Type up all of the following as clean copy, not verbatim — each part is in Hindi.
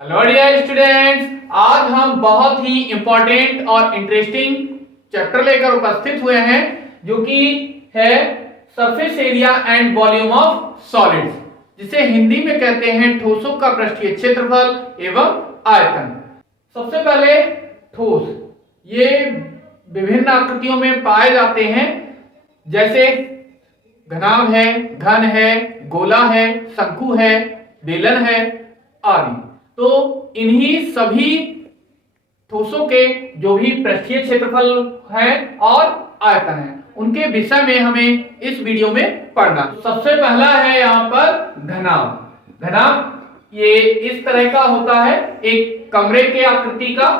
हेलो डियर स्टूडेंट्स, आज हम बहुत ही इंपॉर्टेंट और इंटरेस्टिंग चैप्टर लेकर उपस्थित हुए हैं जो कि है surface area and volume of solids, जिसे हिंदी में कहते हैं ठोसों का पृष्ठीय क्षेत्रफल एवं आयतन। सबसे पहले ठोस, ये विभिन्न आकृतियों में पाए जाते हैं, जैसे घनाभ है, घन है, गोला है, शंकु है, बेलन है आदि। तो इन्हीं सभी ठोसों के जो भी पृष्ठीय क्षेत्रफल है और आयतन है, उनके विषय में हमें इस वीडियो में पढ़ना। सबसे पहला है यहाँ पर घनाभ। घनाभ ये इस तरह का होता है, एक कमरे के आकृति का।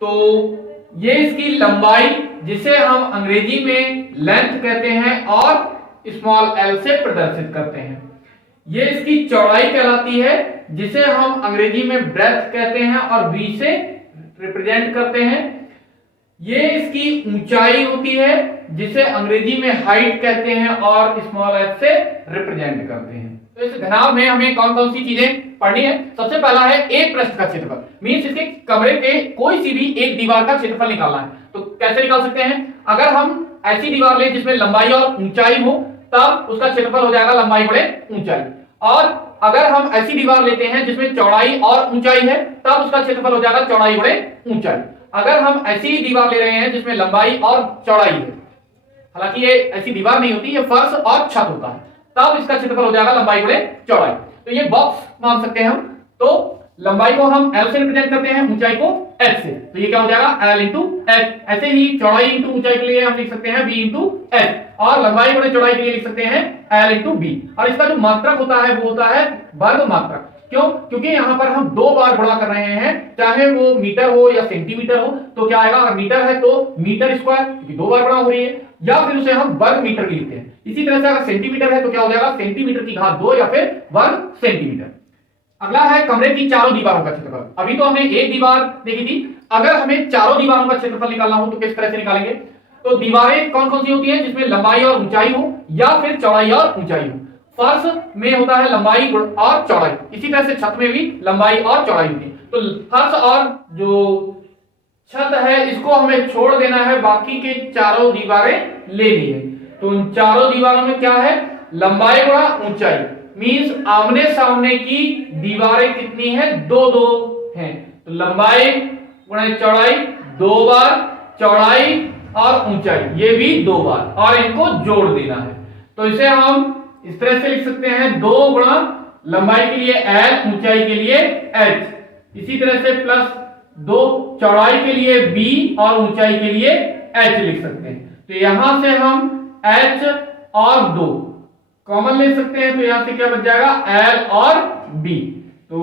तो ये इसकी लंबाई, जिसे हम अंग्रेजी में लेंथ कहते हैं और स्मॉल एल से प्रदर्शित करते हैं। ये इसकी चौड़ाई कहलाती है, जिसे हम अंग्रेजी में ब्रेथ कहते हैं और बी से रिप्रेजेंट करते हैं। ये इसकी ऊंचाई होती है, जिसे अंग्रेजी में हाइट कहते हैं और स्मॉल एच से रिप्रेजेंट करते हैं। तो इस घनाभ में हमें कौन कौन सी चीजें पढ़नी है। सबसे पहला है एक पृष्ठ का क्षेत्रफल, मींस इसके कमरे के कोई सी भी एक दीवार का क्षेत्रफल निकालना है। तो कैसे निकाल सकते हैं? अगर हम ऐसी दीवार ले जिसमें लंबाई और ऊंचाई हो, तब उसका क्षेत्रफल हो जाएगा लंबाई बड़े ऊंचाई। और अगर हम ऐसी दीवार लेते हैं जिसमें चौड़ाई और ऊंचाई है, तब उसका क्षेत्रफल हो जाएगा चौड़ाई बड़े ऊंचाई। अगर हम ऐसी दीवार ले रहे हैं जिसमें लंबाई और चौड़ाई है, हालांकि ये ऐसी दीवार नहीं होती, ये फर्श और छत होता है, तब इसका क्षेत्रफल हो जाएगा लंबाई बड़े चौड़ाई। तो ये बॉक्स मान सकते हैं हम। तो लंबाई को हम L से रिप्रेजेंट करते हैं, ऊंचाई को H से। तो ये क्या हो जाएगा L इंटू H। ऐसे ही चौड़ाई इंटू ऊंचाई के लिए हम लिख सकते हैं B इंटू H, और लंबाई बड़े चौड़ाई के लिए लिख सकते हैं L इंटू B। और इसका जो मात्रक होता है वो होता है वर्ग मात्रक। क्यों? क्योंकि यहाँ पर हम दो बार गुणा कर रहे हैं, चाहे वो मीटर हो या सेंटीमीटर हो। तो क्या आएगा? अगर मीटर है तो मीटर स्क्वायर, क्योंकि दो बार गुणा हो रही है, या फिर उसे हम वर्ग मीटर भी लिखते हैं। इसी तरह से अगर सेंटीमीटर है तो क्या हो जाएगा? सेंटीमीटर की घात 2 या फिर वर्ग सेंटीमीटर। अगला है कमरे की चारों दीवारों का क्षेत्रफल। अभी तो हमने एक दीवार देखी थी, अगर हमें चारों दीवारों का क्षेत्रफल निकालना हो तो किस तरह से निकालेंगे? तो दीवारें कौन कौन सी होती हैं? जिसमें लंबाई और ऊंचाई हो, या फिर चौड़ाई और ऊंचाई हो। फर्श में होता है लंबाई और चौड़ाई, इसी तरह से छत में भी लंबाई और चौड़ाई होती है। तो फर्श और जो छत है, इसको हमें छोड़ देना है, बाकी के चारों दीवारें लेनी है। तो उन चारों दीवारों में क्या है? लंबाई गुणा ऊंचाई, मींस आमने सामने की दीवारें कितनी है? दो दो हैं। तो लंबाई गुणा चौड़ाई दो बार, चौड़ाई और ऊंचाई ये भी दो बार, और इनको जोड़ देना है। तो इसे हम इस तरह से लिख सकते हैं, 2 गुणा लंबाई के लिए L, ऊंचाई के लिए H, इसी तरह से प्लस 2 चौड़ाई के लिए B और ऊंचाई के लिए H लिख सकते हैं। तो यहां से हम H और 2 कॉमन ले सकते हैं, तो यहां से क्या बच जाएगा? L और B। तो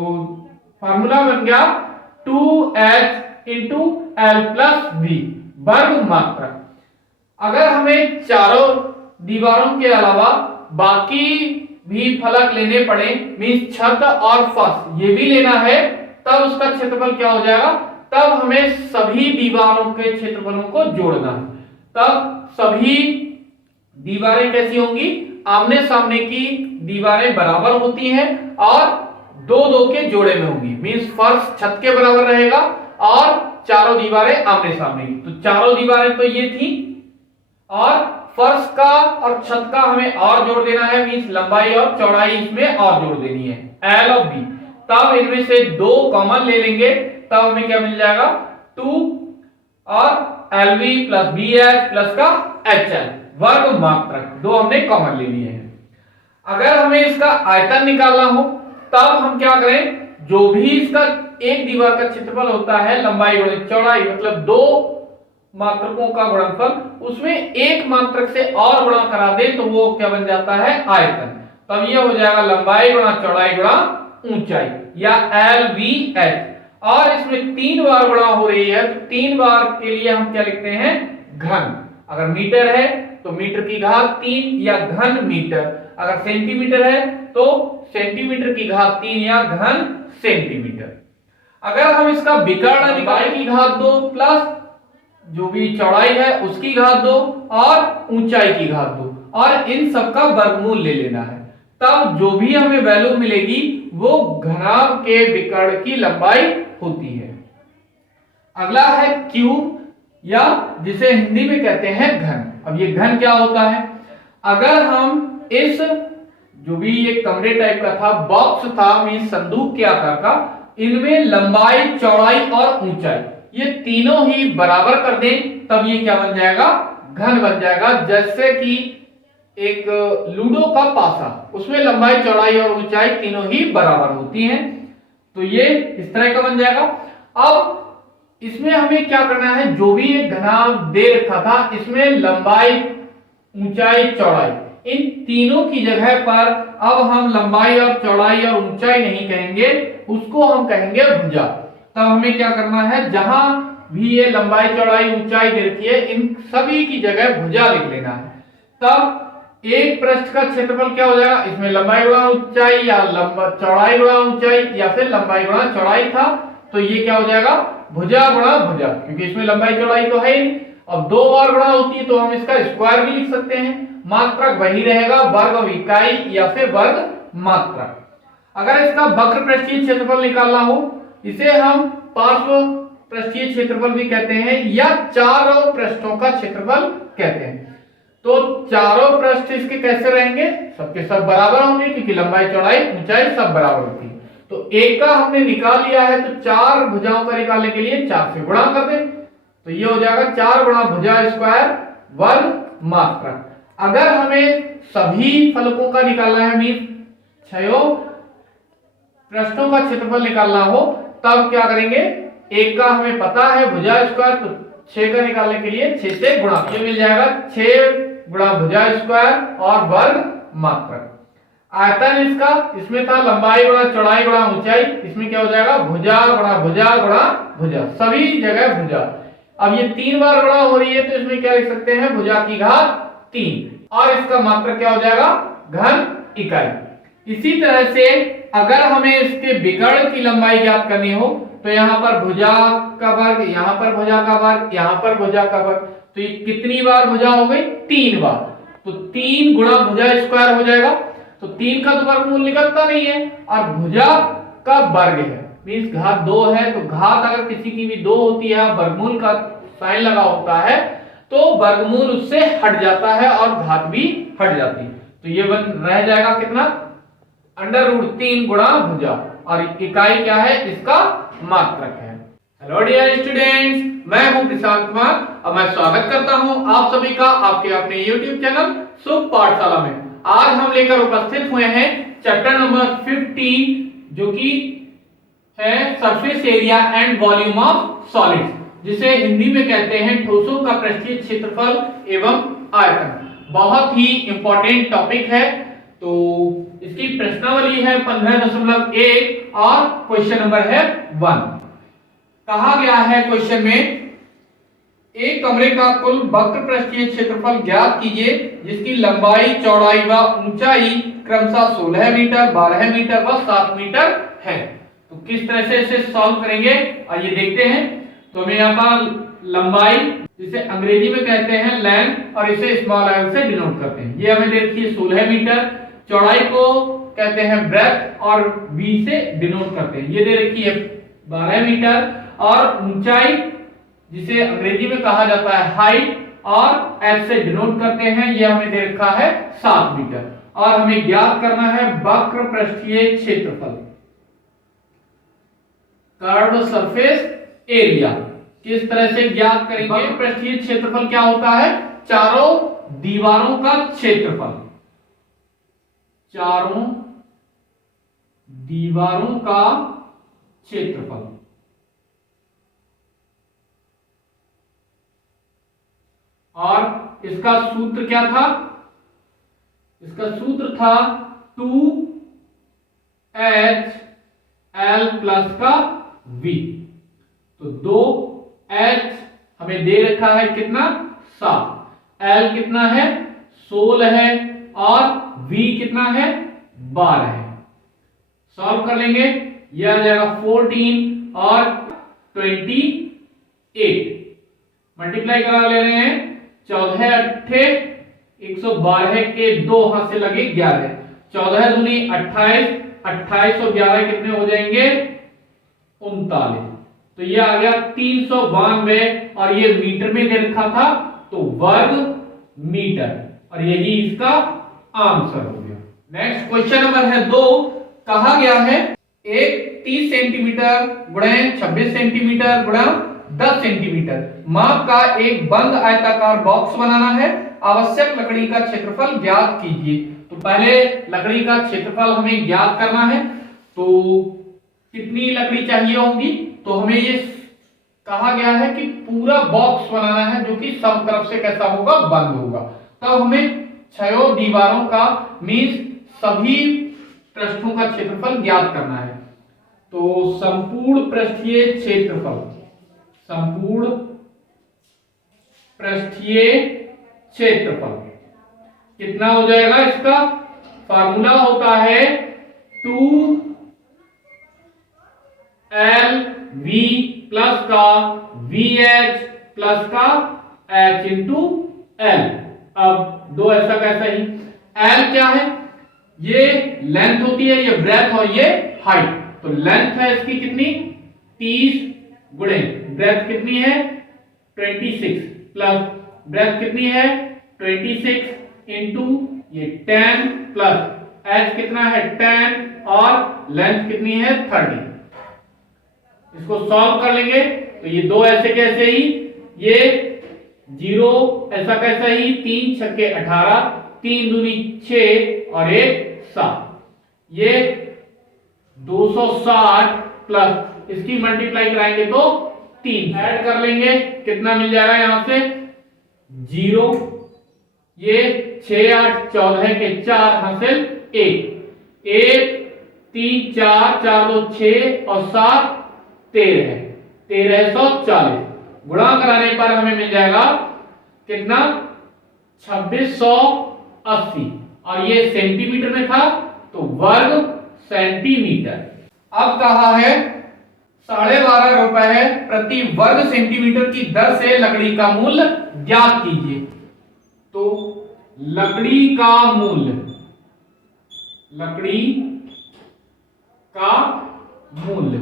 फार्मूला बन गया 2H into L plus B वर्ग मात्रक। अगर हमें चारों दीवारों के अलावा बाकी भी फलक लेने पड़े, मींस छत और फर्श ये भी लेना है, तब उसका क्षेत्रफल क्या हो जाएगा? तब हमें सभी दीवारों के क्षेत्रफलों को जोड़ना है। तब सभी दीवारें कैसी होंगी? आमने सामने की दीवारें बराबर होती हैं और दो दो के जोड़े में होंगी, मींस फर्श छत के बराबर रहेगा और चारों दीवारें आमने सामने की। तो चारों दीवारें तो ये थी, और फर्श का और छत का हमें और जोड़ देना है, मींस लंबाई और चौड़ाई इसमें और जोड़ देनी है L और B। तब इनमें से 2 कॉमन ले लेंगे, तब हमें क्या मिल जाएगा? 2 और LV प्लस BH प्लस का HL वर्ग मात्रक, 2 हमने कॉमन ले लिए हैं। अगर हमें इसका आयतन निकालना हो, तब हम क्या करें? जो भी इसका एक दीवार का क्षेत्रफल होता है, लंबाई गुणे चौड़ाई, मतलब 2 मात्रकों का गुणनफल, उसमें एक मात्रक से और गुणा करा दे तो वो क्या बन जाता है? आयतन। तब ये हो जाएगा लंबाई गुणा चौड़ाई गुणा ऊंचाई, या LVH। और इसमें 3 बार गुणा हो रही है, तो 3 बार के लिए हम क्या लिखते हैं? घन। अगर मीटर है तो मीटर की घात 3 या घन मीटर, अगर सेंटीमीटर है तो सेंटीमीटर की घात 3 या घन सेंटीमीटर। अगर हम इसका विकर्ण निकाय की घात 2 प्लस जो भी चौड़ाई है उसकी घात 2 और ऊंचाई की घात 2, और इन सब का वर्गमूल ले लेना है। तब जो भी हमें वैल्यू मिलेगी वो घनाभ के विकर्ण की लंबाई होती है। अगला है क्यूब, या जिसे हिंदी में कहते हैं घन। अब ये घन क्या होता है? अगर हम इस जो भी ये कमरे टाइप का था, बॉक्स था, मीन संदूक के आकार का, इनमें लंबाई, चौड़ाई और ऊंचाई ये तीनों ही बराबर कर दें, तब ये क्या बन जाएगा? घन बन जाएगा। जैसे कि एक लूडो का पासा, उसमें लंबाई, चौड़ाई और ऊंचाई तीनों ही बराबर होती हैं, तो ये इस तरह का बन जाएगा। अब इसमें हमें क्या करना है? जो भी एक घनाभ दे रखा था, इसमें लंबाई, ऊंचाई, चौड़ाई, इन तीनों की जगह पर अब हम लंबाई और चौड़ाई और ऊंचाई नहीं कहेंगे, उसको हम कहेंगे भुजा। तब हमें क्या करना है? जहां भी ये लंबाई, चौड़ाई, ऊंचाई दे रखी है, इन सभी की जगह भुजा लिख लेना है। तब एक पृष्ठ का क्षेत्रफल क्या हो जाएगा? इसमें लंबाई गुणा ऊंचाई, या चौड़ाई गुणा ऊंचाई, या फिर लंबाई गुणा चौड़ाई था, तो ये क्या हो जाएगा? भुजा गुणा भुजा, क्योंकि इसमें लंबाई चौड़ाई तो है ही। अब दो बार गुणा होती है तो हम इसका स्क्वायर भी लिख सकते हैं। मात्रक वही रहेगा, वर्ग और इकाई या फिर वर्ग मात्रक। अगर इसका वक्र पृष्ठीय क्षेत्रफल निकालना हो, इसे हम पार्श्व पृष्ठीय क्षेत्रफल भी कहते हैं, या चारों पृष्ठों का क्षेत्रफल कहते हैं। तो चारों पृष्ठ इसके कैसे रहेंगे? सबके सब बराबर होंगे, क्योंकि लंबाई, चौड़ाई, ऊंचाई सब बराबर होती है। तो एक का हमने निकाल लिया है, तो चार भुजाओं का निकालने के लिए 4 से गुणा कर दें, तो ये हो जाएगा 4 गुणा भुजा स्क्वायर वर्ग मात्रक। अगर हमें सभी फलकों का निकालना है, मीन छयों पृष्ठों का क्षेत्रफल निकालना हो, तब क्या करेंगे? एक का हमें पता है भुजा स्क्वायर, तो 6 का निकालने के लिए 6 से गुणा, ये मिल जाएगा 6 गुणा भुजा स्क्वायर और वर्ग मात्रक। आयतन इसका, इसमें था लंबाई गुणा चौड़ाई गुणा ऊंचाई, इसमें क्या हो जाएगा? भुजा गुणा भुजा गुणा भुजा, सभी जगह भुजा। अब ये 3 बार गुणा हो रही है, तो इसमें क्या लिख सकते हैं? भुजा की घात 3, और इसका मात्रक क्या हो जाएगा? घन इकाई। इसी तरह से अगर हमें इसके विकर्ण की लंबाई ज्ञात करनी हो, तो यहाँ पर भुजा का वर्ग, यहाँ पर भुजा का वर्ग, यहाँ पर भुजा का वर्ग, तो ये कितनी बार भुजा हो गई? 3 बार। तो 3 गुणा भुजा स्क्वायर हो जाएगा, तो 3 का तो वर्गमूल निकलता नहीं है, और भुजा का वर्ग है, मींस घात 2 है, तो घात अगर किसी की भी 2 होती है, वर्गमूल का साइन लगा होता है, तो वर्गमूल उससे हट जाता है और घात भी हट जाती है। तो ये रह जाएगा कितना? √3 गुणा भुजा, और इकाई क्या है? इसका मात्रक है। हेलो डियर स्टूडेंट्स, मैं हूं प्रशांत कुमार और मैं स्वागत करता हूं आप सभी का आपके अपने YouTube चैनल शुभ पाठशाला में। आज हम लेकर उपस्थित हुए हैं चैप्टर नंबर 15, जो कि है surface area and volume of solids, जिसे हिंदी में कहते हैं ठोसों का पृष्ठीय क्षेत्रफल एवं आयतन। बहुत ही इंपॉर्टेंट टॉपिक है। तो इसकी प्रश्नावली है 15.1 और क्वेश्चन नंबर है 1। कहा गया है क्वेश्चन में, एक कमरे का कुल वक्र पृष्ठीय क्षेत्रफल ज्ञात कीजिए जिसकी लंबाई, चौड़ाई व ऊंचाई क्रमशः 16 मीटर, 12 मीटर व 7 मीटर है। तो किस तरह से इसे सॉल्व करेंगे, आइए देखते हैं। तो हमें यहाँ पर लंबाई, जिसे अंग्रेजी में कहते हैं लेंथ, और इसे स्मॉल एल से डिनोट करते हैं, ये हमें देखिए 16 मीटर, चौड़ाई को कहते हैं ब्रेथ और v से डिनोट करते हैं, ये दे रखी है 12 मीटर, और ऊंचाई जिसे अंग्रेजी में कहा जाता है हाइट, और h से डिनोट करते हैं, ये हमें दे रखा है 7 मीटर, और हमें ज्ञात करना है वक्र पृष्ठीय क्षेत्रफल, कर्व सरफेस एरिया। किस तरह से ज्ञात करेंगे? वक्र पृष्ठीय क्षेत्रफल क्या होता है? चारों दीवारों का क्षेत्रफल, चारों दीवारों का क्षेत्रफल। और इसका सूत्र क्या था? इसका सूत्र था 2HL प्लस का V। तो 2H हमें दे रखा है कितना? 7, L कितना है? 16 है, और V कितना है? 12 है। सॉल्व कर लेंगे, यह आ जाएगा 14 और 28। मल्टीप्लाई करा ले रहे हैं, 14 8 112 के 2 हाथ से लगे 11, 14 दूनी 28, 28 और 11 कितने हो जाएंगे 39। तो ये आ गया 392 और ये मीटर में दे रखा था तो वर्ग मीटर, और यही इसका आंसर हो गया। नेक्स्ट क्वेश्चन नंबर है 2। कहा गया है एक 30 सेंटीमीटर गुणे 26 सेंटीमीटर गुणा 10 सेंटीमीटर माप का एक बंद आयताकार बॉक्स बनाना है, आवश्यक लकड़ी का क्षेत्रफल ज्ञात कीजिए। तो पहले लकड़ी का क्षेत्रफल हमें ज्ञात करना है, तो कितनी लकड़ी चाहिए होगी, तो हमें ये कहा गया है कि पूरा बॉक्स बनाना है जो कि सब तरफ से कैसा होगा बंद होगा। तब हमें 6 दीवारों का मींस सभी पृष्ठों का क्षेत्रफल ज्ञात करना है। तो संपूर्ण पृष्ठीय क्षेत्रफल, संपूर्ण पृष्ठीय क्षेत्रफल कितना हो जाएगा, इसका फार्मूला होता है 2LV प्लस का VH प्लस का H इंटू L। अब दो ऐसा कैसा ही, L क्या है, ये लेंथ होती है, ये ब्रेथ और ये हाइट। तो लेंथ है इसकी कितनी 30 गुणे ब्रेथ कितनी है 26 प्लस ब्रेथ कितनी है 26 इंटू ये 10 प्लस H कितना है 10 और लेंथ कितनी है 30। इसको सॉल्व कर लेंगे तो ये दो ऐसे कैसे ही, ये 0 ऐसा कैसा ही, 3 छक्के 18, 3 दूनी 6 और 1 7, ये 260 प्लस इसकी मल्टीप्लाई कराएंगे तो 3 ऐड कर लेंगे कितना मिल जाएगा यहां से 0, ये 6 8 14 के 4 हासिल 1 1 3 4 4 2 6 और 7 13 1340 गुणा कराने पर हमें मिल जाएगा कितना 2680 और ये सेंटीमीटर में था तो वर्ग सेंटीमीटर। अब कहा है 12.5 रुपए प्रति वर्ग सेंटीमीटर की दर से लकड़ी का मूल्य ज्ञात कीजिए। तो लकड़ी का मूल्य, लकड़ी का मूल्य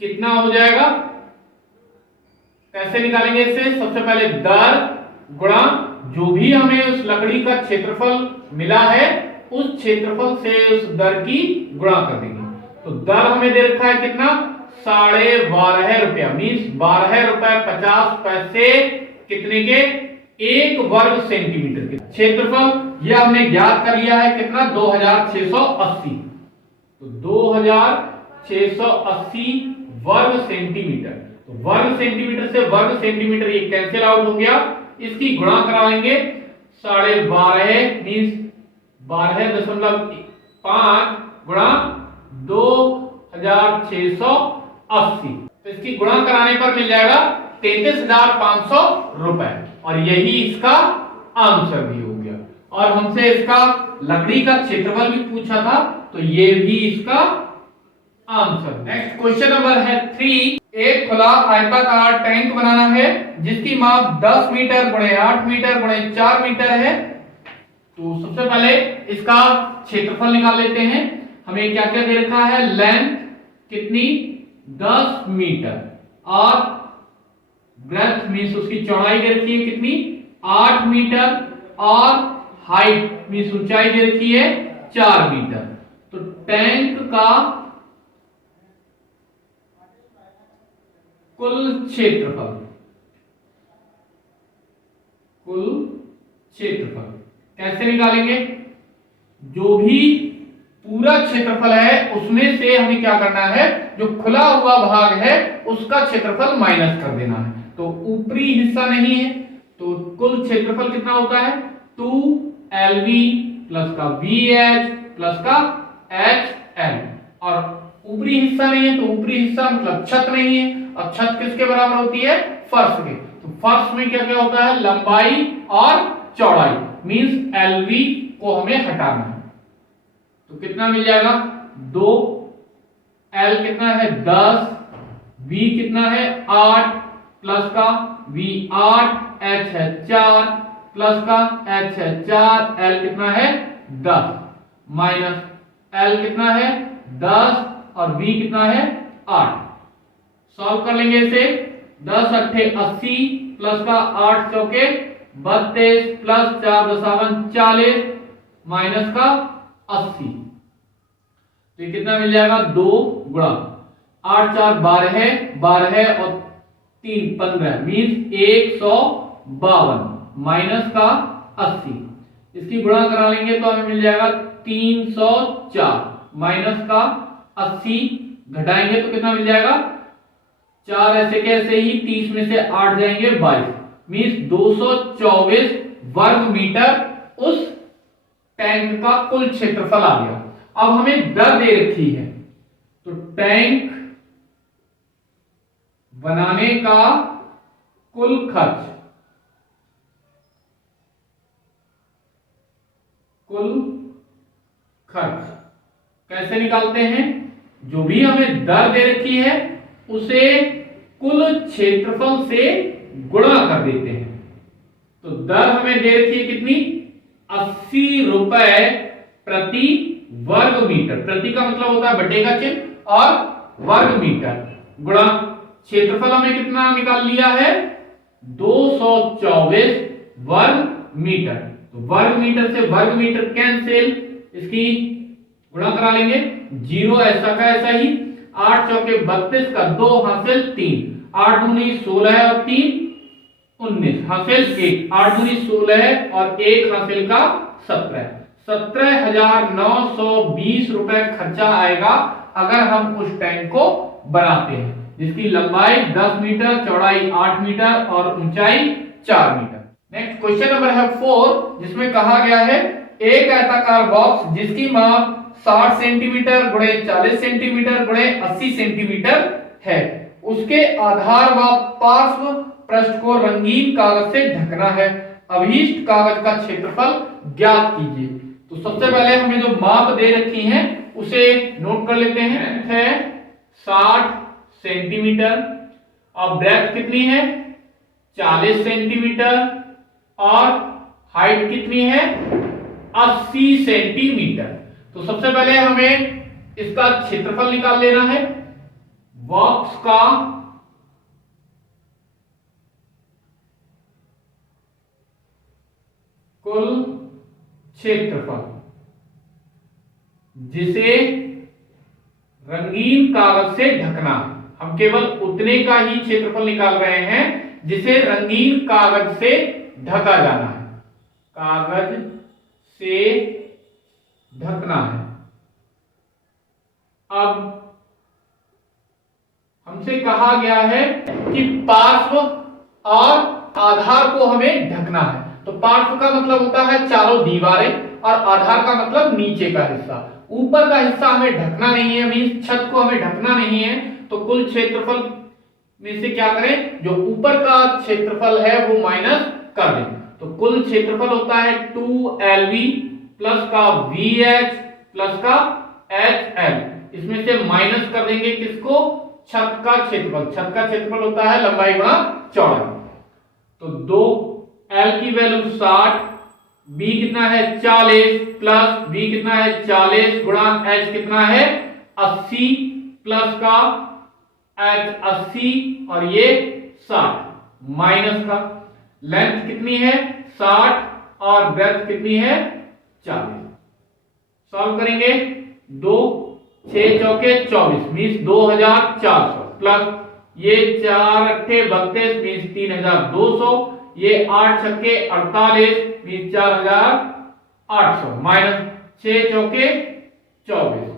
कितना हो जाएगा, कैसे निकालेंगे इसे, सबसे पहले दर गुणा जो भी हमें उस लकड़ी का क्षेत्रफल मिला है उस क्षेत्रफल से उस दर की गुणा कर देंगे। तो दर हमें दे रखा है कितना 12.5 रुपया मीन्स 12 रुपए 50 पैसे कितने के 1 वर्ग सेंटीमीटर के। क्षेत्रफल यह हमने ज्ञात कर लिया है कितना 2680, तो 2680 वर्ग सेंटीमीटर। तो वर्ग सेंटीमीटर से वर्ग सेंटीमीटर ये कैंसिल आउट हो गया, इसकी गुणा कराएंगे 12.5 मीन्स 12.5 गुणा 2680, तो इसकी गुणा कराने पर मिल जाएगा 33,500 रुपए और यही इसका आंसर भी हो गया। और हमसे इसका लकड़ी का क्षेत्रफल भी पूछा था तो ये भी इसका आंसर। नेक्स्ट क्वेश्चन नंबर है 3। एक खुला आयताकार टैंक बनाना है जिसकी माप 10 मीटर गुणे 8 मीटर गुणे 4 मीटर है। तो सबसे पहले इसका क्षेत्रफल निकाल लेते हैं। हमें क्या क्या दे रखा है, लेंथ कितनी 10 मीटर और ब्रेथ मीन्स उसकी चौड़ाई दे रखी है कितनी 8 मीटर और हाइट मीन्स ऊंचाई दे रखी है 4 मीटर। तो टैंक का कुल क्षेत्रफल, कुल क्षेत्रफल कैसे निकालेंगे, जो भी पूरा क्षेत्रफल है उसमें से हमें क्या करना है, जो खुला हुआ भाग है उसका क्षेत्रफल माइनस कर देना है। तो ऊपरी हिस्सा नहीं है तो कुल क्षेत्रफल कितना होता है 2LV प्लस का VH प्लस का HL, और ऊपरी हिस्सा नहीं है तो ऊपरी हिस्सा मतलब छत नहीं है, और छत किसके बराबर होती है फर्श के। तो फर्श में क्या क्या होता है, लंबाई और चौड़ाई मींस LV को हमें हटाना है। तो कितना मिल जाएगा 2, L कितना है 10, V कितना है 8 प्लस का V 8, H है 4 प्लस का H है 4, L कितना है 10 माइनस L कितना है 10 और V कितना है 8। सॉल्व कर लेंगे इसे। 10 अट्ठे 80 प्लस का 8 चौके 32 प्लस 4 दशावन 40 माइनस का 80। तो ये कितना मिल जाएगा 2 गुणा 8 4 12 और 3 15 मीन्स 152 माइनस का 80। इसकी गुणा करा लेंगे तो हमें मिल जाएगा 304 माइनस का 80। घटाएंगे तो कितना मिल जाएगा 4 ऐसे कैसे ही 30 में से 8 जाएंगे 22 मीन्स 224 वर्ग मीटर उस टैंक का कुल क्षेत्रफल आ गया। अब हमें दर दे रखी है तो टैंक बनाने का कुल खर्च कैसे निकालते हैं। जो भी हमें दर दे रखी है उसे कुल क्षेत्रफल से गुणा कर देते हैं। तो दर हमें दे रखी है कितनी 80 रुपए प्रति वर्ग मीटर। प्रति का मतलब होता है बटे का चिन्ह और वर्ग मीटर गुणा क्षेत्रफल हमें कितना निकाल लिया है 224 वर्ग मीटर। तो वर्ग मीटर से वर्ग मीटर कैंसिल, इसकी गुणा करा लेंगे। 0 ऐसा का ऐसा ही 8 चौके 32 का 2 हासिल 3 8 दूनी 16 और 3 19 हासिल 1 8 दूनी 16 और 1 हासिल का 17 17,920 रुपए खर्चा आएगा अगर हम उस टैंक को बनाते हैं जिसकी लंबाई 10 मीटर, चौड़ाई 8 मीटर और ऊंचाई 4 मीटर। नेक्स्ट क्वेश्चन नंबर है 4 जिसमें कहा गया है एक आयताकार बॉक्स जिसकी माप 60 सेंटीमीटर गुणे 40 सेंटीमीटर गुणे 80 सेंटीमीटर है, उसके आधार व पार्श्व पृष्ठ को रंगीन कागज से ढकना है। अभीष्ट कागज का क्षेत्रफल ज्ञात कीजिए। तो सबसे पहले हमें जो माप दे रखी है उसे नोट कर लेते हैं। है 60 सेंटीमीटर और ब्रेथ कितनी है 40 सेंटीमीटर और हाइट कितनी है 80 सेंटीमीटर। तो सबसे पहले हमें इसका क्षेत्रफल निकाल लेना है। बॉक्स का कुल क्षेत्रफल जिसे रंगीन कागज से ढकना, हम केवल उतने का ही क्षेत्रफल निकाल रहे हैं जिसे रंगीन कागज से ढका जाना है। कागज से ढकना है। अब हमसे कहा गया है कि पार्श्व और आधार को हमें ढकना है। तो पार्श्व का मतलब होता है चारों दीवारें और आधार का मतलब नीचे का हिस्सा। ऊपर का हिस्सा हमें ढकना नहीं है, मींस छत को हमें ढकना नहीं है। तो कुल क्षेत्रफल में से क्या करें, जो ऊपर का क्षेत्रफल है वो माइनस कर दें। तो कुल क्षेत्रफल होता है 2LV प्लस का VH प्लस का HL। इसमें से माइनस कर देंगे किसको, छत का क्षेत्रफल। छत का क्षेत्रफल होता है लंबाई गुणा चौड़ाई। तो 2L की वैल्यू 60, B कितना है 40 प्लस V कितना है 40 गुणा H कितना है 80 प्लस का H 80 और ये 60 माइनस का लेंथ कितनी है 60 और ब्रेथ कितनी है 40। सॉल्व करेंगे 2 6 चौके 24 मीन्स 2400 प्लस ये 4 अट्ठे 32 मीन्स 3200, ये 8 छक्के 48 मीन्स 4800 माइनस 6 चौके 24,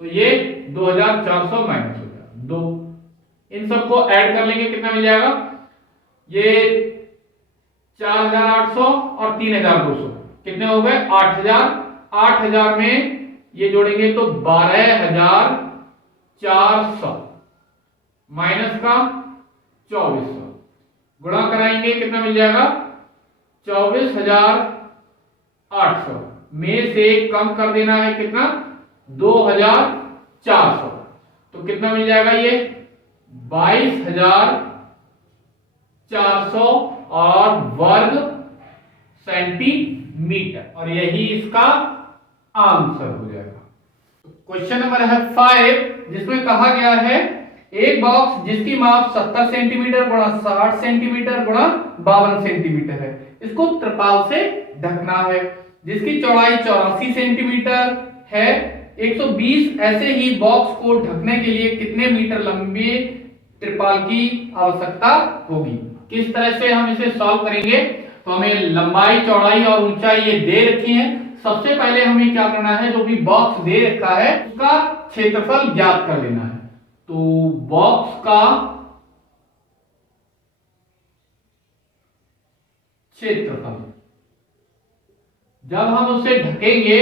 तो ये 2400 माइनस हो जाएगा 2। इन सबको ऐड कर लेंगे कितना मिल जाएगा, ये 4800 और 3200 कितने हो गए 8000। 8000 में ये जोड़ेंगे तो 12400 माइनस का 2400 गुणा कराएंगे कितना मिल जाएगा 24800 में से कम कर देना है कितना 2400, तो कितना मिल जाएगा ये 22400 और वर्ग सेंटीमीटर। और यही इसका आंसर हो जाएगा। क्वेश्चन नंबर है 5, जिसमें कहा गया है एक बॉक्स जिसकी माप 70 सेंटीमीटर गुणा 60 सेंटीमीटर गुणा 52 सेंटीमीटर है, इसको त्रिपाल से ढकना है, जिसकी चौड़ाई 84 सेंटीमीटर है। 120 ऐसे ही बॉक्स को ढकने के लिए कितने मीटर लंबे त्रिपाल की आवश्यकता होगी। किस तरह से हम इसे सॉल्व करेंगे, तो हमें लंबाई, चौड़ाई और ऊंचाई ये दे रखी है। सबसे पहले हमें क्या करना है, जो भी बॉक्स दे रखा है उसका क्षेत्रफल ज्ञात कर लेना है। तो बॉक्स का क्षेत्रफल जब हम उसे ढकेंगे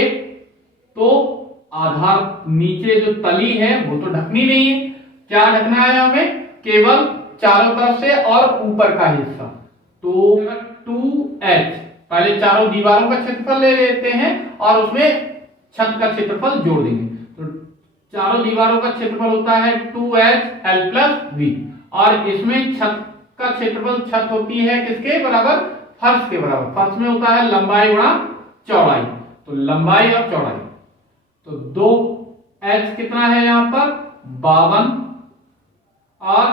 तो आधार नीचे जो तली है वो तो ढकनी नहीं है, क्या ढकना है हमें, केवल चारों तरफ से और ऊपर का हिस्सा। तो 2h पहले चारों दीवारों का क्षेत्रफल ले लेते हैं और उसमें छत का क्षेत्रफल जोड़ देंगे। तो चारों दीवारों का क्षेत्रफल होता है 2h l + v, और इसमें छत का क्षेत्रफल, छत होती है किसके बराबर, फर्श के बराबर। फर्श में होता है लंबाई गुणा चौड़ाई, तो लंबाई और चौड़ाई, तो 2h कितना है यहां पर 52, और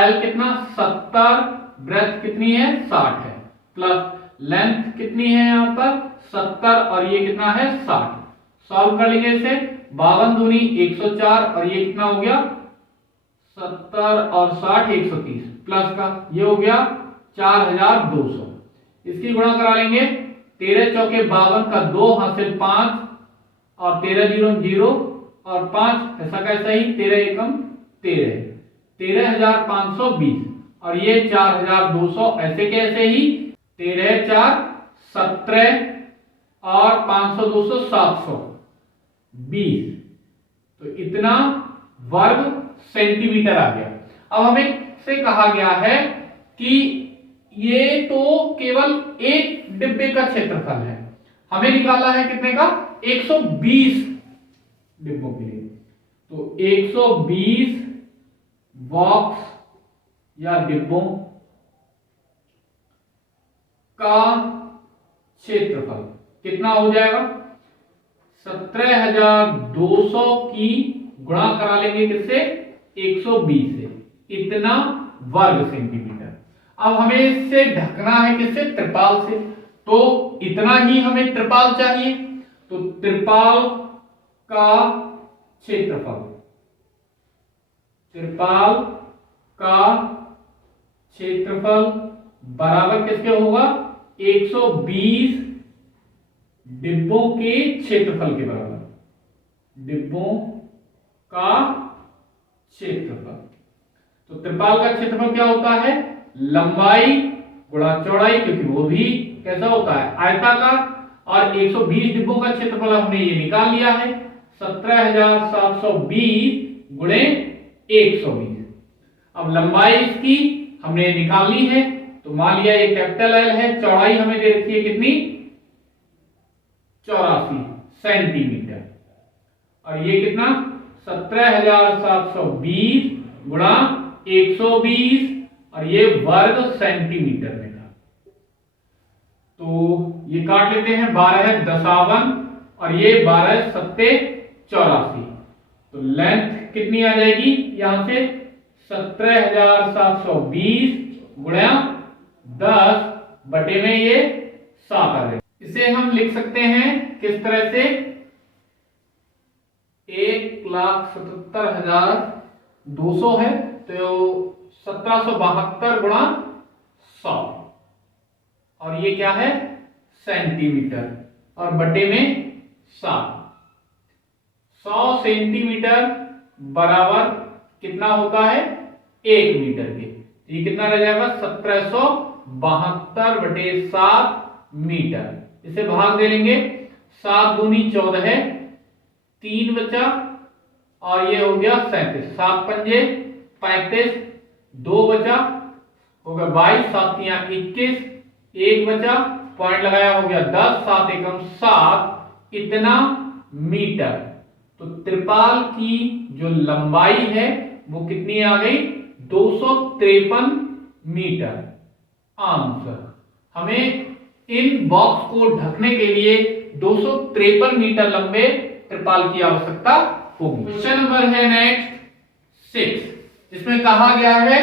l कितना 70, ब्रेथ कितनी है 60 है, प्लस लेंथ कितनी है यहां पर 70 और ये कितना है 60। सॉल्व कर लेंगे इसे, 52 दूनी 104 और ये कितना हो गया 70 और 60 130, प्लस का ये हो गया 4200। इसकी गुणा करा लेंगे, 13 चौके 52 का 2 हासिल 5 और 13 जीरो 0 और 5 ऐसा कैसा ही 13 एकम 13, 13520 और ये 4200 ऐसे कैसे ही 13 4 17 और 500 200 720, तो इतना वर्ग सेंटीमीटर आ गया। अब हमें से कहा गया है कि ये तो केवल एक डिब्बे का क्षेत्रफल है, हमें निकालना है कितने का 120 डिब्बों के लिए। तो 120 बॉक्स या डिब्बों का क्षेत्रफल कितना हो जाएगा, 17200 की गुणा करा लेंगे किससे 120 से, इतना वर्ग सेंटीमीटर। अब हमें इससे ढकना है किससे, त्रिपाल से, तो इतना ही हमें त्रिपाल चाहिए। तो त्रिपाल का क्षेत्रफल, त्रिपाल का क्षेत्रफल बराबर किसके होगा 120 डिब्बों के क्षेत्रफल के बराबर, डिब्बों का क्षेत्रफल। तो त्रिपाल का क्षेत्रफल क्या होता है, लंबाई गुणा चौड़ाई, क्योंकि वो भी कैसा होता है आयताकार, और 120 डिब्बों का क्षेत्रफल हमने ये निकाल लिया है 17720 गुणे 120। अब लंबाई इसकी हमने निकालनी है, तो मान लिया ये कैपिटल एल है, चौड़ाई हमें दे रखी है कितनी 84 सेंटीमीटर, और ये कितना 17720 गुणा 120 और ये वर्ग सेंटीमीटर में था। तो ये काट लेते हैं, 12 है 52 और ये 12 7 84, तो लेंथ कितनी आ जाएगी यहां से 17720 गुणा 10 बटे में ये 7 आ जाएगा। इसे हम लिख सकते हैं किस तरह से, 1,77,200 है, तो 1772 गुणा 100, और ये क्या है सेंटीमीटर, और बटे में 7। 100 सेंटीमीटर बराबर कितना होता है 1 मीटर के, ये कितना रह जाएगा 1772 बटे 7 मीटर। इसे भाग दे लेंगे, 7 दूनी 14 है, 3 बचा और ये हो गया 37, 7 पंजे 35, 2 बचा हो गया 22, 7 तिया 21, 1 बचा पॉइंट लगाया हो गया 10, 7 एकम 7, इतना मीटर। तो त्रिपाल की जो लंबाई है वो कितनी आ गई 253 मीटर। आंसर, हमें इन बॉक्स को ढकने के लिए 253 मीटर लंबे त्रिपाल की आवश्यकता होगी। क्वेश्चन नंबर है नेक्स्ट 6, जिसमें कहा गया है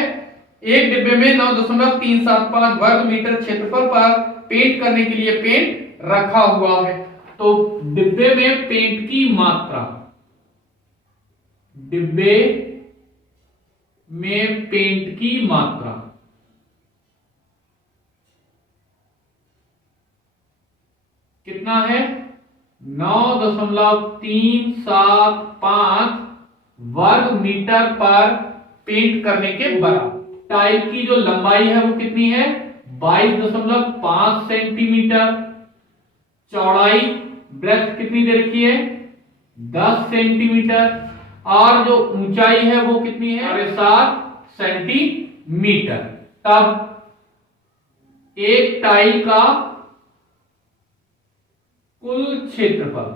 एक डिब्बे में 9.375 वर्ग मीटर क्षेत्रफल पर पेंट करने के लिए पेंट रखा हुआ है। तो डिब्बे में पेंट की मात्रा, डिब्बे में पेंट की मात्रा कितना है? 9.375 वर्ग मीटर पर पेंट करने के बराबर। टाइल की जो लंबाई है वो कितनी है? 22.5 सेंटीमीटर। चौड़ाई ब्रेथ कितनी दे रखी है? 10 सेंटीमीटर। और जो ऊंचाई है वो कितनी है? 7 सेंटीमीटर। तब एक टाइल का कुल क्षेत्रफल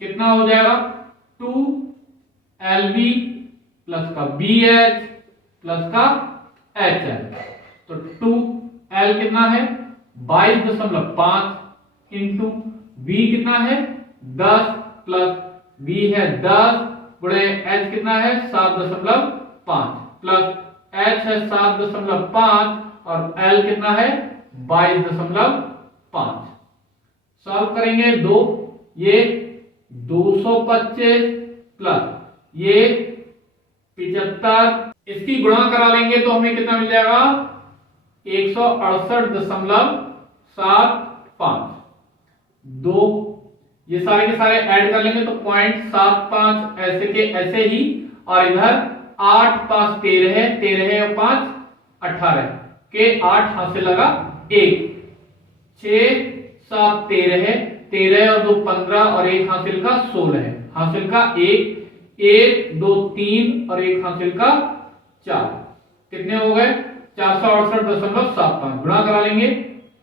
कितना हो जाएगा? 2LB प्लस का BH प्लस का HL। तो 2L कितना है? 22.5 इंटू B कितना है? 10 प्लस B है 10 गुणे H कितना है? 7.5 प्लस H है 7.5 और L कितना है? 22.5। सॉल्व करेंगे 2, ये 225 प्लस ये 75, इसकी गुणा करा लेंगे तो हमें कितना मिल जाएगा? 168.75। 2 ये सारे के सारे ऐड कर लेंगे तो 0.75 ऐसे के ऐसे ही, और इधर 8 5 13 है, 13 और 5 18 के 8 हाथ से लगा 1, 6 7 13 है, 13 और 2 15 और 1 हासिल का 16 है। हासिल का 1 1 2 3 और 1 हासिल का 4, कितने हो गए? 468.75। गुणा करा लेंगे,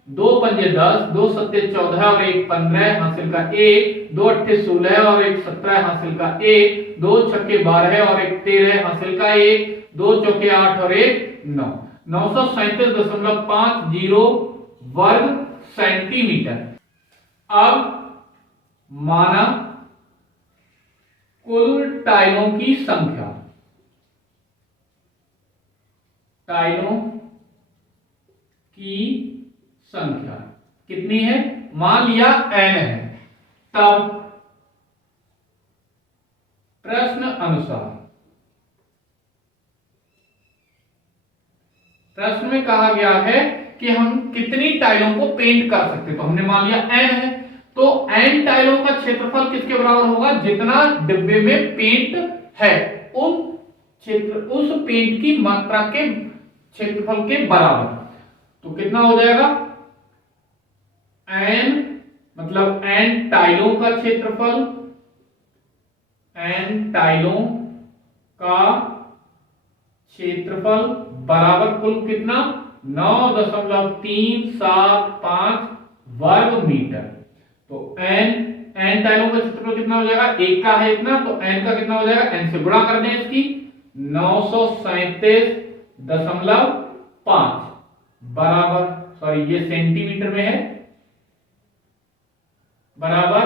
2 पंजे 10, 2 सत्ते 14 और 1 15 हासिल का 1, 2 अट्ठे 16 और 1 17 हासिल का 1, 2 छक्के 12 और 1 13 हासिल का 1, 2 चौके 8 और 1 9, 937.50 वर्ग सेंटीमीटर। अब माना कुल टाइलों की संख्या, टाइलों की संख्या कितनी है? मान लिया n है। तब प्रश्न अनुसार, प्रश्न में कहा गया है कि हम कितनी टाइलों को पेंट कर सकते हैं। तो हमने मान लिया n है, तो n टाइलों का क्षेत्रफल किसके बराबर होगा? जितना डिब्बे में पेंट है उस पेंट की मात्रा के क्षेत्रफल के बराबर। तो कितना हो जाएगा? n मतलब n टाइलों का क्षेत्रफल, n टाइलों का क्षेत्रफल बराबर कुल कितना? 9.375 वर्ग मीटर। तो n टाइलों का क्षेत्रफल कितना हो जाएगा? एक का है इतना, तो n का कितना हो जाएगा? n से गुणा कर दें इसकी, 937.5 बराबर, सॉरी ये सेंटीमीटर में है, बराबर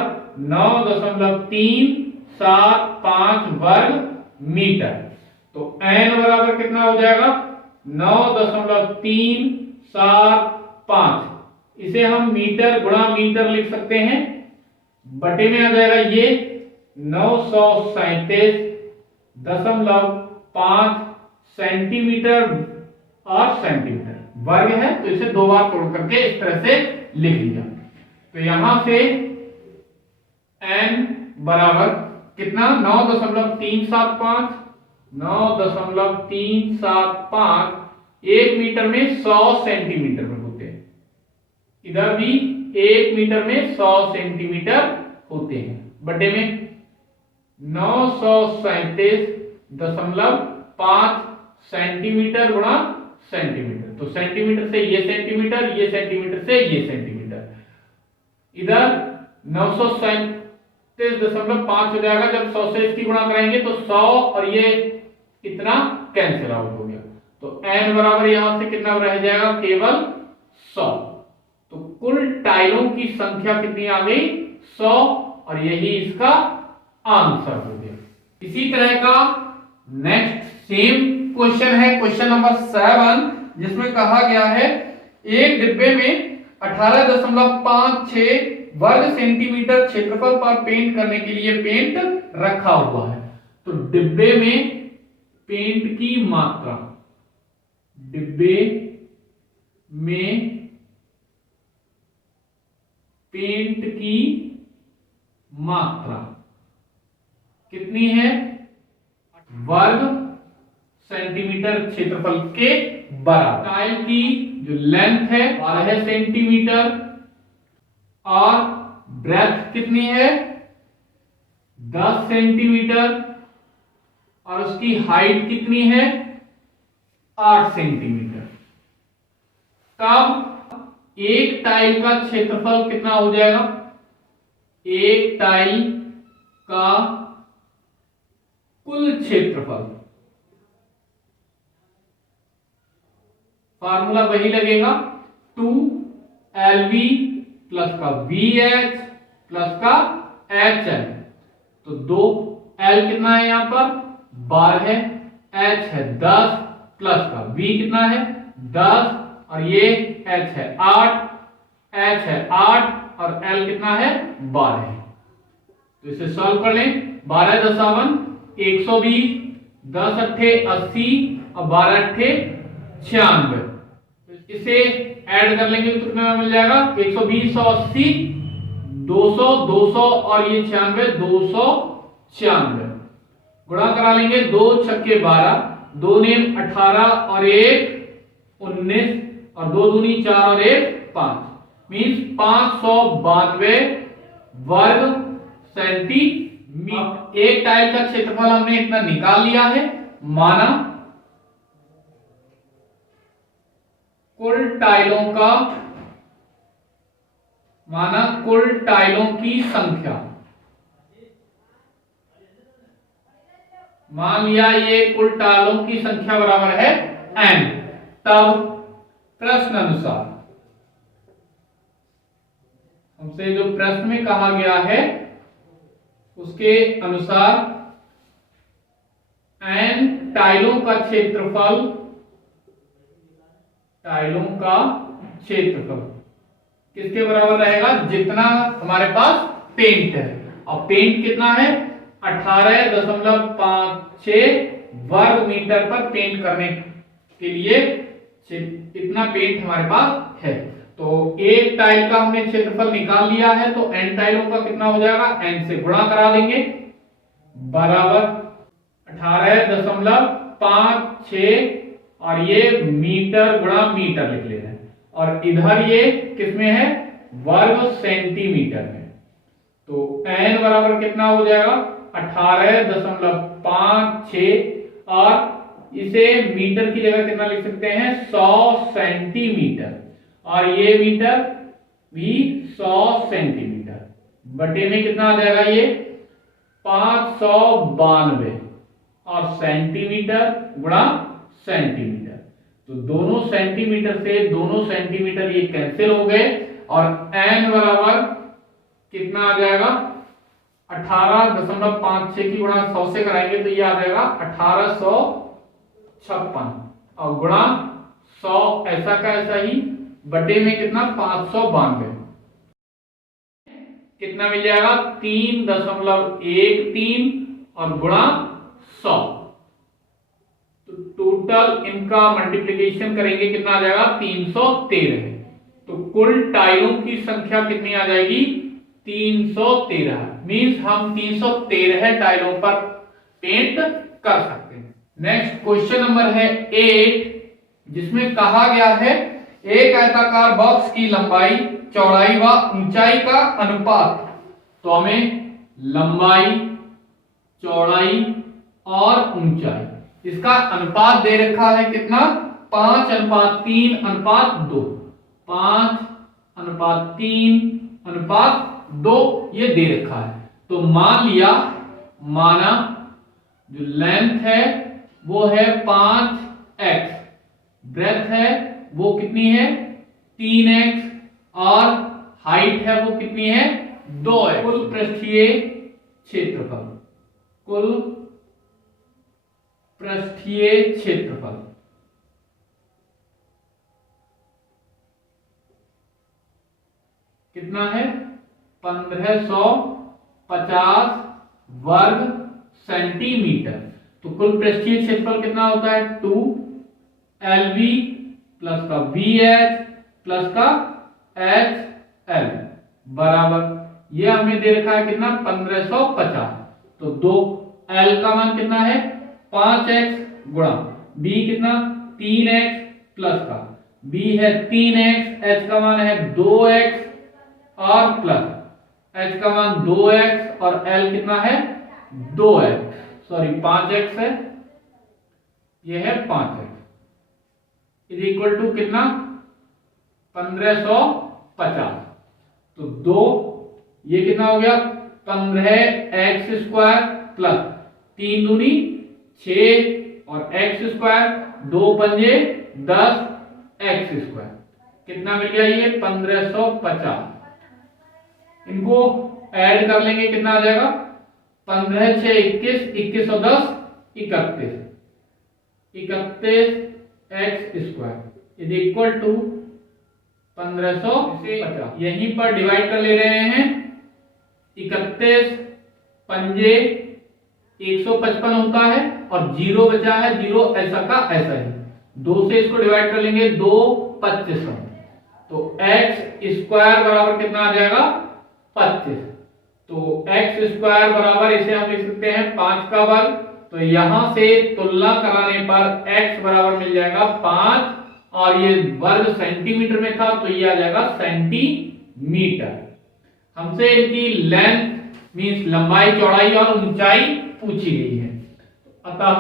9.375 वर्ग मीटर। तो n बराबर कितना हो जाएगा? 9.375। इसे हम मीटर गुणा मीटर लिख सकते हैं, बटे में आ जाएगा ये 937.5 सेंटीमीटर और सेंटीमीटर वर्ग है। तो इसे 2 बार तोड़ करके इस तरह से लिख लिया। तो यहां से n बराबर कितना? 9.375 1 मीटर में 100 सेंटीमीटर में होते हैं, इधर भी 1 मीटर में 100 सेंटीमीटर होते हैं, बटे में 937.5 सेंटीमीटर गुणा सेंटीमीटर। तो सेंटीमीटर से ये सेंटीमीटर, ये सेंटीमीटर से ये सेंटीमीटर, इधर 937.5 हो जाएगा। जब 100 से इसकी गुणा कराएंगे तो 100 और ये इतना कैंसिल आउट हो गया। तो n बराबर यहां से कितना रह जाएगा? केवल 100। तो कुल टाइलों की संख्या कितनी आ गई? 100, और यही इसका आंसर हो गया। इसी तरह का नेक्स्ट सेम क्वेश्चन है, क्वेश्चन नंबर 7, जिसमें कहा गया है एक डिब्बे में 18.56 वर्ग सेंटीमीटर क्षेत्रफल पर पेंट करने के लिए पेंट रखा हुआ है। तो डिब्बे में पेंट की मात्रा, डिब्बे में पेंट की मात्रा कितनी है? वर्ग सेंटीमीटर क्षेत्रफल के बराबर। टाइल की जो लेंथ है 12 सेंटीमीटर और ब्रेथ कितनी है? 10 सेंटीमीटर, और उसकी हाइट कितनी है? 8 सेंटीमीटर। तब एक टाइल का क्षेत्रफल कितना हो जाएगा? एक टाइल का कुल क्षेत्रफल, फार्मूला वही लगेगा, 2LV प्लस का VH प्लस का HL। तो 2L कितना है यहां पर? 12, H है 10, प्लस का V कितना है? 10, और ये H है 8, H है 8, और L कितना है? 12। तो इसे सॉल्व कर लें। 12 दशावन 120, 10 अट्ठे 80, और 12 अट्ठे 96। इसे ऐड कर लेंगे तो कितना मिल जाएगा? 120, 180, 200, 200, और ये 96, 296। गुणा करा लेंगे, 2 छक्के 12, 2 नेम 18, और 1 19, और 2 दूनी 4, और 1 5, मीन्स 592 वर्ग सेंटीमीटर। एक टाइल का क्षेत्रफल हमने इतना निकाल लिया है। माना कुल टाइलों की संख्या, मान लिया ये कुल टाइलों की संख्या बराबर है n। तब प्रश्न अनुसार हमसे जो प्रश्न में कहा गया है उसके अनुसार n टाइलों का क्षेत्रफल किसके बराबर रहेगा? जितना हमारे पास पेंट है, और पेंट कितना है? 18.56 वर्ग मीटर पर पेंट करने के लिए इतना पेंट हमारे पास है। तो एक टाइल का हमने क्षेत्रफल निकाल लिया है, तो n टाइलों का कितना हो जाएगा? n से गुणा करा देंगे, बराबर 18.56, और ये मीटर गुणा मीटर लिख लेना है, और इधर ये किसमें है? वर्ग सेंटीमीटर में। तो n बराबर कितना हो जाएगा? 18.56, और इसे मीटर की जगह कितना लिख सकते हैं? 100 सेंटीमीटर, और ये मीटर भी 100 सेंटीमीटर, बटे में कितना आ जाएगा? ये 592, और सेंटीमीटर गुणा सेंटीमीटर। तो दोनों सेंटीमीटर ये कैंसिल हो गए, और n बराबर कितना आ जाएगा? 18.56 की गुणा 100 से कराएंगे तो ये आ जाएगा 1856, और गुणा 100 ऐसा का ऐसा ही, बटे में कितना? 592, कितना मिल जाएगा? 3.13, और गुणा 100। तो टोटल इनका मल्टीप्लिकेशन करेंगे, कितना आ जाएगा? 313। तो कुल टाइलों की संख्या कितनी आ जाएगी? 313। मींस हम 313 टाइलों पर पेंट कर सकते हैं। नेक्स्ट क्वेश्चन नंबर है 8, जिसमें कहा गया है एक आयताकार बॉक्स की लंबाई, चौड़ाई व ऊंचाई का अनुपात। तो हमें लंबाई, चौड़ाई और ऊंचाई, इसका अनुपात दे रखा है कितना? 5:3:2, 5:3:2 ये दे रखा है। तो माना जो लेंथ है वो है 5x, ब्रेथ है वो कितनी है? 3x और हाइट है वो कितनी है 2x। कुल पृष्ठीय क्षेत्रफल, कुल पृष्ठीय क्षेत्रफल कितना है 1550 वर्ग सेंटीमीटर। तो कुल पृष्ठीय क्षेत्रफल कितना होता है 2LV प्लस का VH प्लस का HL बराबर, ये हमें दे रखा है कितना 1550। तो 2L का मान कितना है 5x गुणा B कितना 3x प्लस का B है 3x, H का मान है 2x और प्लस H का मान 2x और L कितना है 2x, सॉरी 5x है, ये है 5x इज इक्वल टू कितना 1550। तो 2 ये कितना हो गया 15x² प्लस 3 दूनी 6 और x², 2 पंजे 10x², कितना मिल गया ये 1550। इनको ऐड कर लेंगे कितना आ जाएगा 15 6 21, 21 और 10 31, 31x² इज इक्वल टू 1550। यहीं पर डिवाइड कर ले रहे हैं 31 पंजे 155 होता है और 0 बचा है 0 ऐसा का ऐसा ही, 2 से इसको डिवाइड कर लेंगे 2 25, तो x² बराबर कितना आ जाएगा 25। तो x² बराबर इसे हम लिख सकते हैं 5 का वर्ग। तो यहां से तुलना कराने पर x बराबर मिल जाएगा 5 और ये वर्ग सेंटीमीटर में था तो ये आ जाएगा सेंटीमीटर। हमसे इनकी लेंथ मींस लंबाई चौड़ाई और ऊंचाई पूछी गई है। अतः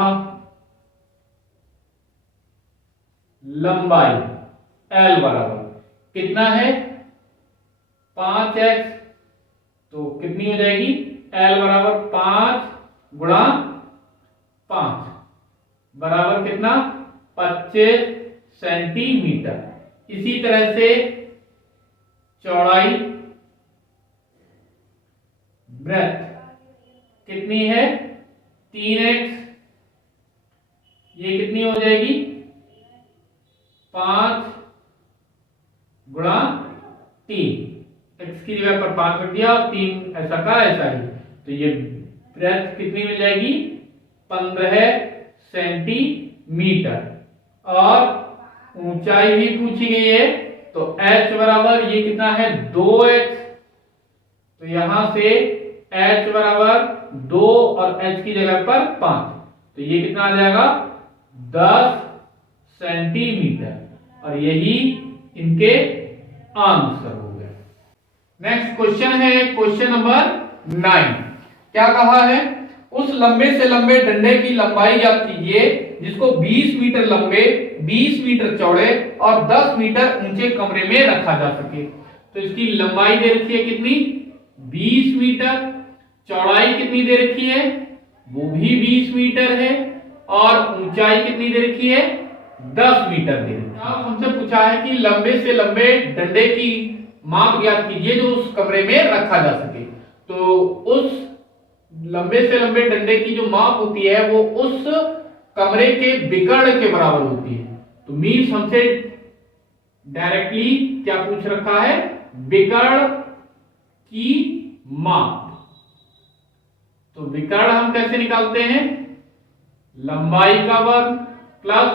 लंबाई L बराबर कितना है 5x, तो कितनी हो जाएगी L बराबर 5 गुणा 5 बराबर कितना 25 सेंटीमीटर। इसी तरह से चौड़ाई ब्रेथ कितनी है 3x, ये कितनी हो जाएगी 5 गुणा 3, x की जगह पर 5 रख दिया और 3 ऐसा का ऐसा ही, तो ये ब्रेथ कितनी मिल जाएगी 15 सेंटीमीटर। और ऊंचाई भी पूछी गई है तो h बराबर ये कितना है 2x, तो यहां से h बराबर 2 और h की जगह पर 5, तो ये कितना आ जाएगा 10 सेंटीमीटर और यही इनके आंसर हो गए। नेक्स्ट क्वेश्चन है क्वेश्चन नंबर 9। क्या कहा है उस लंबे से लंबे डंडे की लंबाई ज्ञात कीजिए जिसको 20 मीटर लंबे 20 मीटर चौड़े और 10 मीटर ऊंचे कमरे में रखा जा सके। तो इसकी लंबाई दे रखी है कितनी 20 मीटर, चौड़ाई कितनी दे रखी है वो भी 20 मीटर है और ऊंचाई कितनी दे रखी है 10 मीटर दे रखी है। अब हमसे पूछा है कि लंबे से लंबे डंडे की माप ज्ञात कीजिए जो उस कमरे में रखा जा सके। तो उस लंबे से लंबे डंडे की जो माप होती है वो उस कमरे के विकर्ण के बराबर होती है। तो मीन्स हमसे डायरेक्टली क्या पूछ रखा है विकर्ण की माप। तो विकर्ण हम कैसे निकालते हैं लंबाई का वर्ग प्लस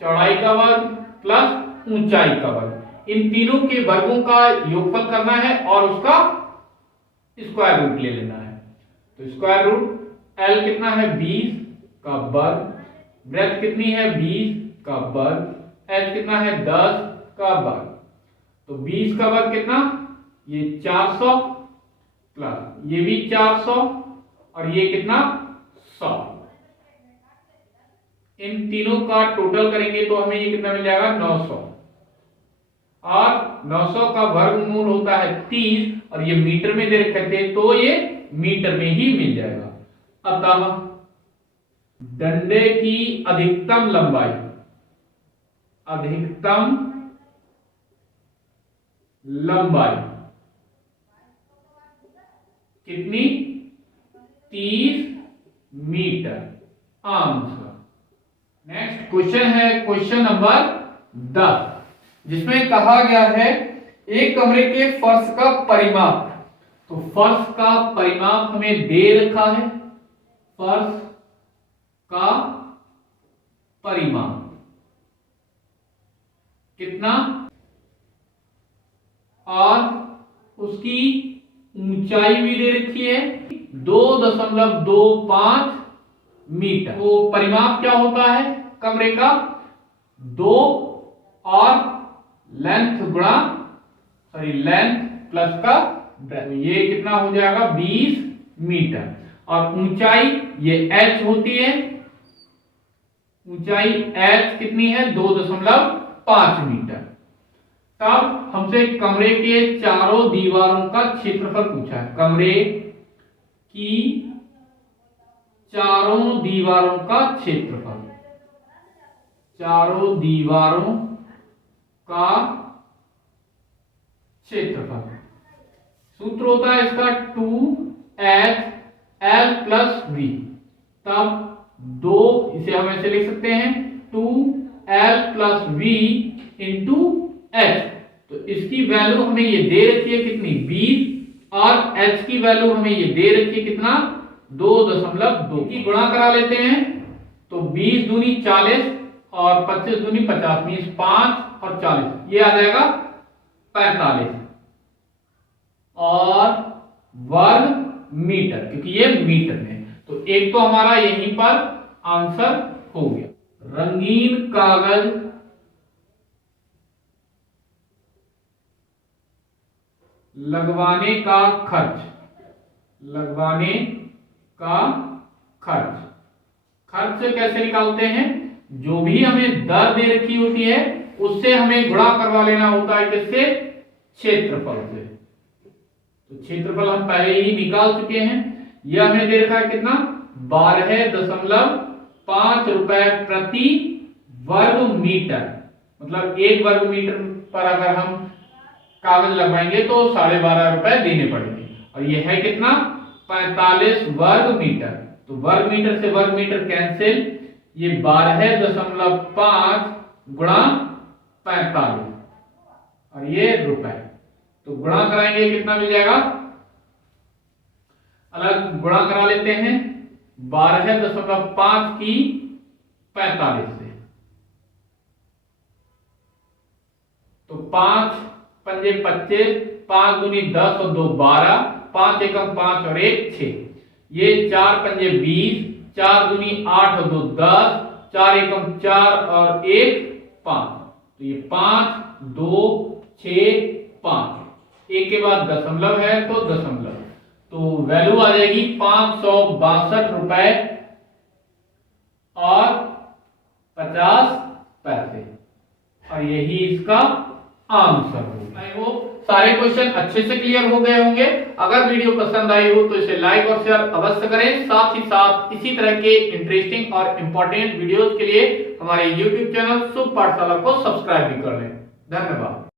चौड़ाई का वर्ग प्लस ऊंचाई का वर्ग, इन तीनों के वर्गों का योगफल करना है और उसका स्क्वायर रूट ले लेना है। तो स्क्वायर रूट L कितना है 20 का वर्ग, ब्रेथ कितनी है 20 का वर्ग, H कितना है 10 का वर्ग। तो 20 का वर्ग कितना ये 400 प्लस ये भी 400 और ये कितना 100, इन तीनों का टोटल करेंगे तो हमें ये कितना मिल जाएगा 900 और 900 का वर्गमूल होता है 30 और ये मीटर में दे रखे थे तो ये मीटर में ही मिल जाएगा। अतः डंडे की अधिकतम लंबाई कितनी? 30 मीटर। आंसर। नेक्स्ट क्वेश्चन है क्वेश्चन नंबर 10, जिसमें कहा गया है एक कमरे के फर्श का परिमाप। तो फर्श का परिमाप हमें दे रखा है, फर्श का परिमाप कितना, और उसकी ऊंचाई भी दे रखी है 2.25 मीटर। तो परिमाप क्या होता है कमरे का? 2 और लेंथ प्लस का ब्रेथ, तो ये कितना हो जाएगा? 20 मीटर। और ऊंचाई ये h होती है, ऊंचाई h कितनी है? 2.5 मीटर। तब हमसे कमरे के चारों दीवारों का क्षेत्रफल पूछा है, कमरे की चारों दीवारों का क्षेत्रफल, चारों दीवारों का क्षेत्रफल। सूत्र होता है इसका 2HL प्लस V। तब 2 इसे हम ऐसे लिख सकते हैं 2L plus V into H। तो इसकी वैल्यू हमें ये दे रखी है कितनी? 20, और H की वैल्यू हमें ये दे रखी है कितना? 2.2 की गुणा करा लेते हैं। तो 20 दूनी 40 और 25 दूनी 50, मीन्स 5 और 40, ये आ जाएगा 45 और वर्ग मीटर, क्योंकि ये मीटर में। तो एक तो हमारा यहीं पर आंसर हो गया। रंगीन कागज लगवाने का खर्च, लगवाने का खर्च। खर्च कैसे निकालते हैं? जो भी हमें दर दे रखी होती है उससे हमें गुणा करवा लेना होता है, किससे? क्षेत्रफल से। तो क्षेत्रफल हम पहले ही निकाल चुके हैं। यह हमें दे रखा है कितना? 12.5 रुपए प्रति वर्ग मीटर। मतलब 1 वर्ग मीटर पर अगर हम कागज लगवाएंगे तो 12.5 रुपए देने पड़ेंगे। और यह है कितना? 45 वर्ग मीटर। तो वर्ग मीटर से वर्ग मीटर कैंसिल, ये 12.5 गुणा 45 और ये रुपए। तो गुणा कराएंगे कितना मिल जाएगा? अलग गुणा करा लेते हैं 12.5 की 45 से। तो 5 पंजे 25, 5 दूनी 10 और 2 12, 5 एकम 5 और 1 6, ये 4 पंजे 20, 4 दूनी 8 और 2 10, 4 एकम 4 और 1 5। तो ये 5 2 6 5, एक के बाद दशमलव है तो दशमलव, तो वैल्यू आ जाएगी 562 रुपए और 50 पैसे। और यही इसका आंसर होगा। आई होप सारे क्वेश्चन अच्छे से क्लियर हो गए होंगे। अगर वीडियो पसंद आई हो तो इसे लाइक और शेयर अवश्य करें। साथ ही साथ इसी तरह के इंटरेस्टिंग और इंपॉर्टेंट वीडियोस के लिए हमारे YouTube चैनल शुभ पाठशाला को सब्सक्राइब भी कर लें। धन्यवाद।